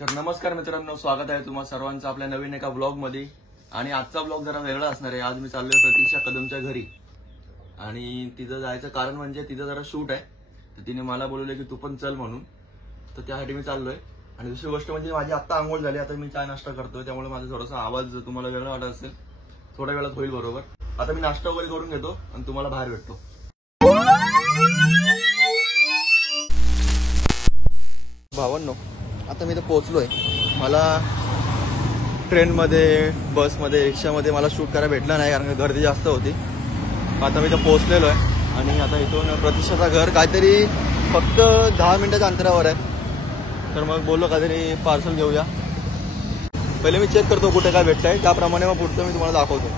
तर नमस्कार मित्रांनो, स्वागत आहे तुम्हा सर्वांचं आपल्या नवीन एका ब्लॉग मध्ये। आणि आजचा ब्लॉग जरा वेगळा असणार आहे। आज मी चाललोय प्रतीक्षा कदमच्या घरी आणि तिथं जायचं कारण म्हणजे तिथं जरा शूट आहे, तर तिने मला बोलवले की तू पण चल म्हणून, तर त्यासाठी मी चाललोय। आणि दुसरी गोष्ट म्हणजे माझी आता आंघोळ झाली, आता मी चाय नाश्ता करतोय, त्यामुळे माझा थोडासा आवाज तुम्हाला वेगळा वाटत असेल, थोड्या वेळात होईल बरोबर। आता मी नाश्ता वगैरे करून घेतो आणि तुम्हाला बाहेर भेटतो। भावांनो, आता मी इथं पोहोचलोय। मला ट्रेनमध्ये, बसमध्ये, रिक्षामध्ये मला शूट करायला भेटलं नाही कारण गर्दी जास्त होती। आता मी इथं पोहोचलेलो आहे आणि आता इथून प्रतीक्षाचं घर काहीतरी फक्त 10 मिनिटाच्या अंतरावर आहे। तर मग बोललो काहीतरी पार्सल घेऊया। पहिले मी चेक करतो कुठे काय भेटतंय, त्याप्रमाणे मग पुढचं मी तुम्हाला दाखवतो।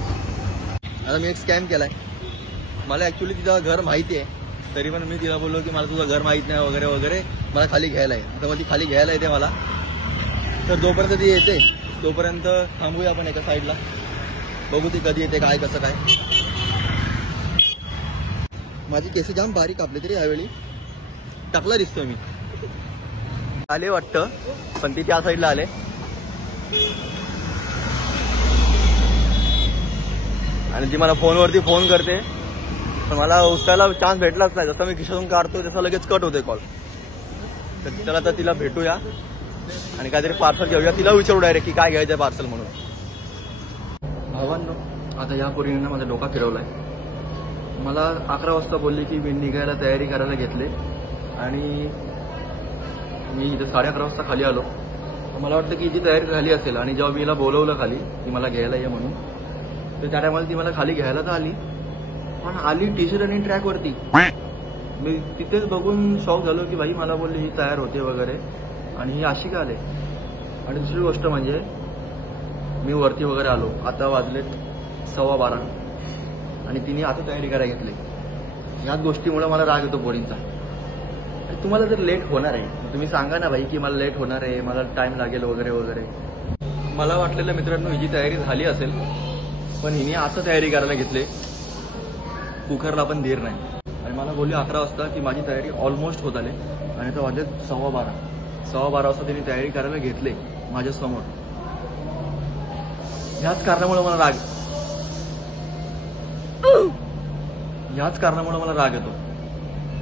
आता मी एक स्कॅम केलाय। मला ॲक्च्युली तिचं घर माहिती आहे, तरी पण मी तिला बोललो की मला तुझं घर माहित नाही वगैरे वगैरे, मला खाली घ्यायला आहे। तर मग ती खाली घ्यायला येते मला, तर जोपर्यंत ती येते तोपर्यंत थांबूया आपण एका साईडला, बघू ती कधी येते, काय कसं काय। माझी केस जाम बारीक कापली तरी यावेळी टाकला दिसतोय मी। आले वाटतं, पण ती त्या साईडला आले आणि ती मला फोनवरती फोन करते, पण मला उचलायला चान्स भेटलाच नाही। जसं मी खिशातून काढतो तसं लगेच कट होते कॉल। तर चला तर तिला भेटूया आणि काहीतरी पार्सल घेऊया, तिला विचारू डायरेक्ट की काय घ्यायचंय पार्सल म्हणून। भावांनो, आता या पोरीने माझा डोका फिरवलाय। मला 11 वाजता बोलली की मी निघायला तयारी करायला घेतले आणि मी इथं 11:30 वाजता खाली आलो। मला वाटतं की जी तयारी झाली असेल आणि जेव्हा मी हिला बोलवलं खाली की मला घ्यायला ये म्हणून, तर त्या टायमाला ती मला खाली घ्यायला तर आली, पण आली टी शर्ट आणि ट्रॅकवरती। मी तिथेच बघून शॉक झालो की भाई मला बोलली ही तयार होते वगैरे आणि ही अशी का आले। आणि दुसरी गोष्ट म्हणजे मी वरती वगैरे आलो, आता वाजलेत 12:15 आणि तिने आता तयारी करायला घेतली। याच गोष्टीमुळे मला राग येतो पोरींचा। तुम्हाला जर लेट होणार आहे तुम्ही सांगा ना भाई की मला लेट होणार आहे, मला टाइम लागेल वगैरे वगैरे। मला वाटलेलं मित्रांनो हिची तयारी झाली असेल, पण हिने आता तयारी करायला घेतली, कुकरला पण धीर नाही। आणि मला बोलली 11 वाजता की माझी तयारी ऑलमोस्ट होत आली आणि आता वाजले 12:15 वाजता तिने तयारी करायला घेतले माझ्यासमोर। ह्याच कारणामुळे मला राग येतो,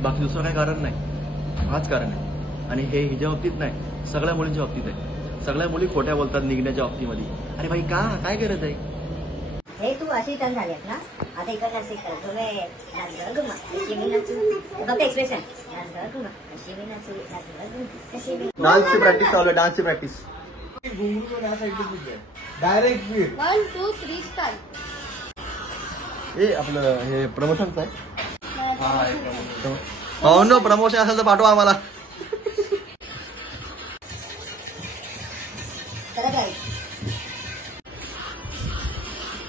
बाकी दुसरं काही कारण नाही, हाच कारण आहे। आणि हे हिच्या बाबतीत नाही, सगळ्या मुलींच्या बाबतीत आहे। सगळ्या मुली खोट्या बोलतात निघण्याच्या बाबतीमध्ये। अरे भाई काय करत आहे हे, तू अशी टर्न झालीस ना, आता इकडनं अशी कर, तुम्ही नाचगं घुमा, कशी मी नाचू, फक्त एक्सप्रेशन, नाचगं घुमा, कशी मी नाचू, नाचगं घुमा, कशी मी। डान्सची प्रॅक्टिस चालू आहे, डान्सची प्रॅक्टिस। Direct 1 2 3 start. हे आपलं हे प्रमोशनचं आहे। हो ना, प्रमोशन असेल तर पाठवा आम्हाला।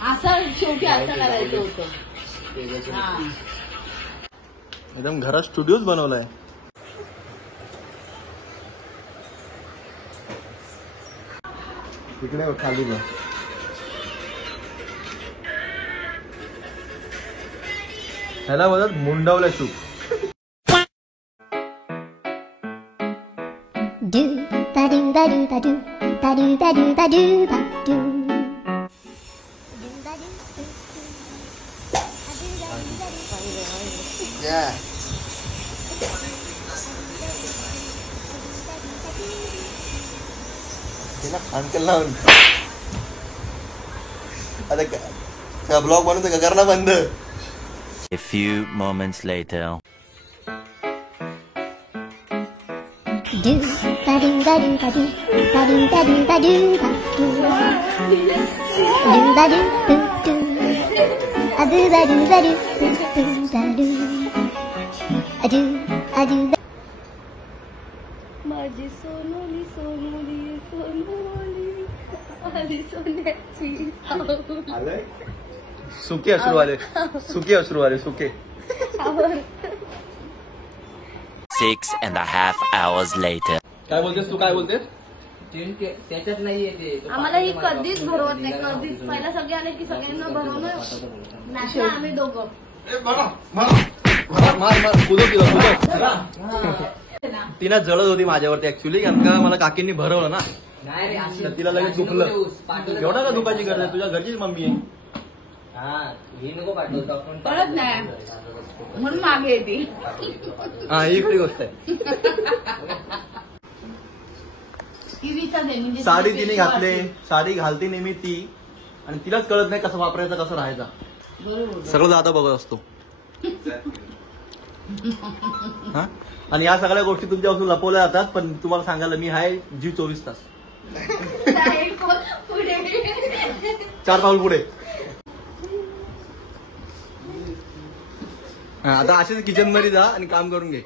असं शेवटी असं करायचं होतं। एकदम घरात स्टुडिओच बनवलाय। तिकडे खाली बघ, ह्याला बोलतात मुंडावल्या shoot. Do ba do ba do ba do ba do ba do ba do ba do. तिला अंकल लावून आता ब्लॉग बनवतो का, करणं बंद। A few moments later. Do ba do ba do ba do ba do ba do ba do ba do. Do ba do do do. A do ba do ba do do do ba do. A do. माझी सोनोली सोनोली सोनोली आली सोन्याची आलंय सुके अश्रू आले, सुके। 6.5 hours later. काय बोलतेस तू, काय बोलतेस? त्याच्यात नाहीये ते। आम्हाला ही कधीच भरवत नाही, कधीच। पहिला सगळे आले की सगळ्यांना भरवणं, नाचला आम्ही दोघं। मार कुदो तिला, कुदो तिनं जळत होती माझ्यावरती ऍक्च्युली, कारण का मला काकींनी भरवलं ना, नाही रे अशी तर तिला लगेच दुखलं. एवढा का दुखाची गरज आहे, तुझ्या घरचीच मम्मी आहे. हा ही नको पाठवतो आपण कळत नाही म्हणून मागे येते. हा ही खरी गोष्ट आहे. ती विचार दे म्हणजे साडी तिने घातले, साडी घालते नेहमी ती, आणि तिलाच कळत नाही कसं वापरायचं कसं राहायचं. बरोबर. सगळं दादा बघत असतो. हा? आणि या सगळ्या गोष्टी तुमच्यापासून लपवल्या जातात, पण तुम्हाला सांगायला मी आहे जीव 24 तास. पुढे 4 पाऊल पुढे. हा, आता असेच किचन मध्ये जा आणि काम करून घे.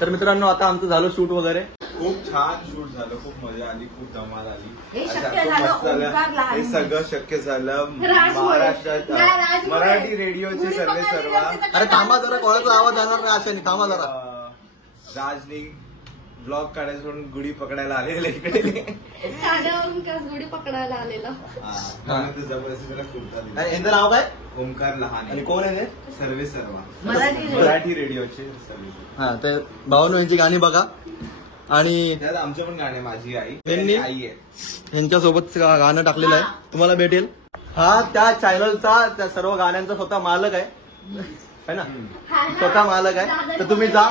तर मित्रांनो, आता आमचं झालं शूट वगैरे. खूप छान शूट झालं, खूप मजा आली, खूप धमाल आली. हे आणि शक्य खूप झालं मस्त झालं. ओंकार लहान हे मुले. सगळं शक्य झालं राजमुळे. महाराष्ट्रात नाही, राजमुळे. मराठी रेडिओचे सर्वे सर्व अरे थांबा जरा, कोणाचा आवाज जाणार नाही अशाने, थांबा जरा. राजनी ब्लॉग काढायचं म्हणून गुढी पकडायला आलेले इकडे. काड्यावरून काय गुढी पकडायला आलेला. म्हणून ते जबरदस्ती मला कुर्ता दिला. आणि यांचं नाव काय ओमकार आणि लहान कोण आहे ते? सर्वे सर्व मराठी रेडिओचे सर्वे. हा, तर भावांनो यांची गाणी बघा. आणि त्यात आमचं पण गाणे माझी आई यांनी आई आहे. यांच्यासोबत गाणं टाकलेलं आहे, तुम्हाला भेटेल. हा त्या चॅनलचा, त्या सर्व गाण्यांचा स्वतः मालक आहे ना, स्वतः मालक आहे. तर तुम्ही जा.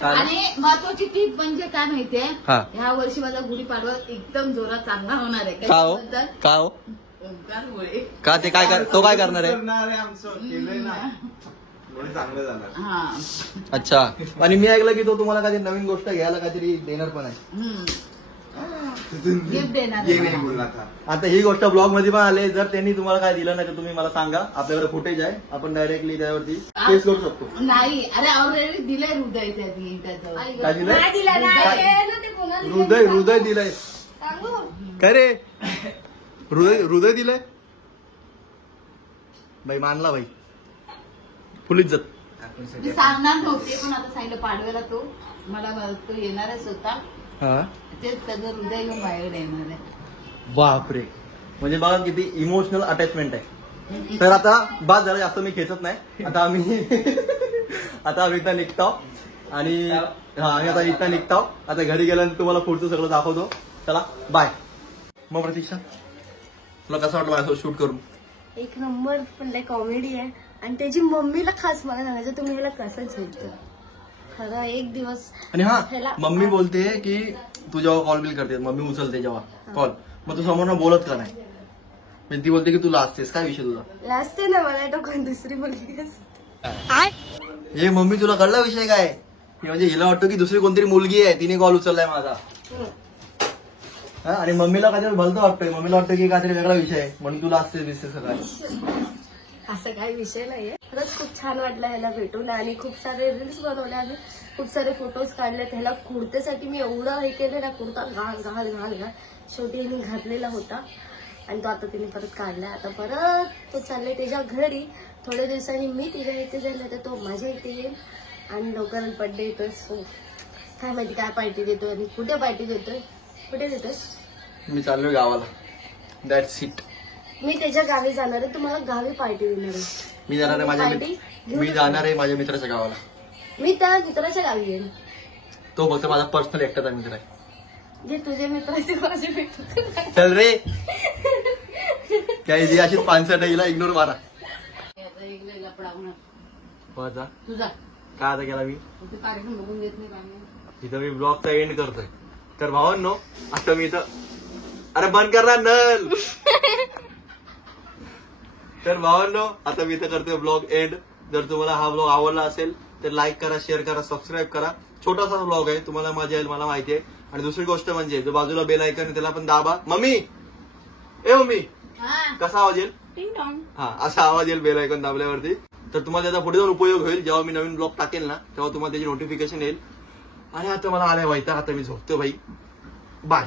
आणि महत्वाची टीप म्हणजे काय माहितीये, हा. ह्या वर्षी माझा गुढीपाडवा एकदम जोरात चांगला होणार आहे. का हो? त्याच्याबद्दल का हो? ओंकारमुळे. का ते काय तो काय करणार आहे? करणार आहे आमचं केलंय ना म्हणून चांगलं झालं. हा. अच्छा. आणि मी ऐकलं की तो तुम्हाला काहीतरी नवीन गोष्ट घ्यायला काहीतरी देणार पण आहे. गिफ्ट देणार ये आहे नाही मला. बोलला था. आता ही गोष्ट ब्लॉग मध्ये पण आले. जर त्यांनी तुम्हाला काय दिलं नाही तर तुम्ही मला सांगा, आपल्याकडे फुटेज आहे, आपण डायरेक्टली त्यावरती केस करू शकतो. नाही, अरे ऑलरेडी दिलंय हृदय त्याचं. काय दिलंय? नाही दिला ना. काय? हे ना ते कोणाला दिलं? हृदय दिलंय. सांगू. काय रे, हृदय दिलंय भाई, मानला भाई, फुल इज्जत. मी सांगणार नव्हते पण आता सांगितलं पाडव्याला तो तो येणार आहे स्वतः. हा, तेच त्याचं हृदय घेऊन बाहेर येणार आहे. बापरे. म्हणजे बघा किती इमोशनल अटॅचमेंट आहे. तर आता बाद झालं, जास्त मी खेचत नाही. आता आम्ही इथं निघतो आणि आम्ही आता इथं निघतो. आता घरी गेल्यानंतर तुम्हाला पुढचं सगळं दाखवतो. चला बाय. मग प्रतीक्षा, तुला कसं वाटलं माझ्यासोबत शूट करून? एक नंबर. पण लय कॉमेडी आहे. आणि त्याची मम्मीला खास मला सांगायचं, तुम्ही ह्याला कसं झेलतो खरं. एक दिवस आणि हा, ह्याला मम्मी बोलते की तू जेव्हा कॉल बिल करते, मम्मी उचलते जेव्हा कॉल, मग तू समोर बोलत का नाही? म्हणजे ती बोलते की तू लाजतेस. काय विषय तुझा? लास्ट ना मला तो कोण दुसरी मुलगी असते. हे मम्मी, तुला कळला विषय काय? हे म्हणजे हिला वाटतं की दुसरी कोणतरी मुलगी आहे, तिने कॉल उचललाय माझा. हा, आणि मम्मीला काहीतरी भलतं वाटतंय, मम्मीला वाटतं की काहीतरी वेगळा विषय आहे म्हणून तुला असते दिसते सगळं. असं काही विषय नाहीये. खरंच खूप छान वाटलं ह्याला भेटून. आणि खूप सारे रील्स बनवले आम्ही, खूप सारे फोटोज काढले. ह्याला कुर्तेसाठी मी एवढं हे केलं ना, कुर्ता घाल शेवटी यांनी घातलेला होता आणि तो आता तिने परत काढलाय. आता परत तो चाललाय त्याच्या घरी. थोड्या दिवसांनी मी तिच्या इथे जाईल, तर तो माझ्या इथे येईल. आणि लवकरच बर्थडे येतोय. सो काय माहिती काय पार्टी देतोय आणि कुठे पार्टी देतोय, कुठे देतोय. मी चाललोय गावाला. That's it. मी त्याच्या गावी जाणार आहे, तुम्हाला गावी पार्टी देणार आहे. मी जाणार आहे माझ्या मित्राच्या गावाला. मी त्या मित्राच्या गावी येईल. तो फक्त माझा पर्सनल एकटाचा मित्र आहे. जे तुझे मित्राचे माझे मित्र. चल रे, काय जी अशीच पानसट हिला इग्नोर मारा. माझा तुझा काय आता केला मी कार्यक्रम बघून देत नाही पाहिजे. इथं मी ब्लॉगचा एंड करतोय. तर भावांनो, आता मी इथं, अरे बंद कर ना नल. तर भावांनो, आता मी इथं करतोय ब्लॉग एंड. जर तुम्हाला हा ब्लॉग आवडला असेल तर लाईक करा, शेअर करा, सबस्क्राईब करा. छोटासा ब्लॉग आहे, तुम्हाला मजा येईल मला माहिती आहे. आणि दुसरी गोष्ट म्हणजे जो बाजूला बेल आयकॉन आहे त्याला पण दाबा. मम्मी, ए मम्मी, कसा आवाज येईल? हा, असा आवाज येईल बेल आयकॉन दाबल्यावरती. तर तुम्हाला त्याचा पुढे जाऊन उपयोग होईल. जेव्हा मी नवीन ब्लॉग टाकेल ना, तेव्हा तुम्हाला त्याची नोटिफिकेशन येईल. आणि आता मला आलाय वैताग, आता मी झोपतो भाई. बाय.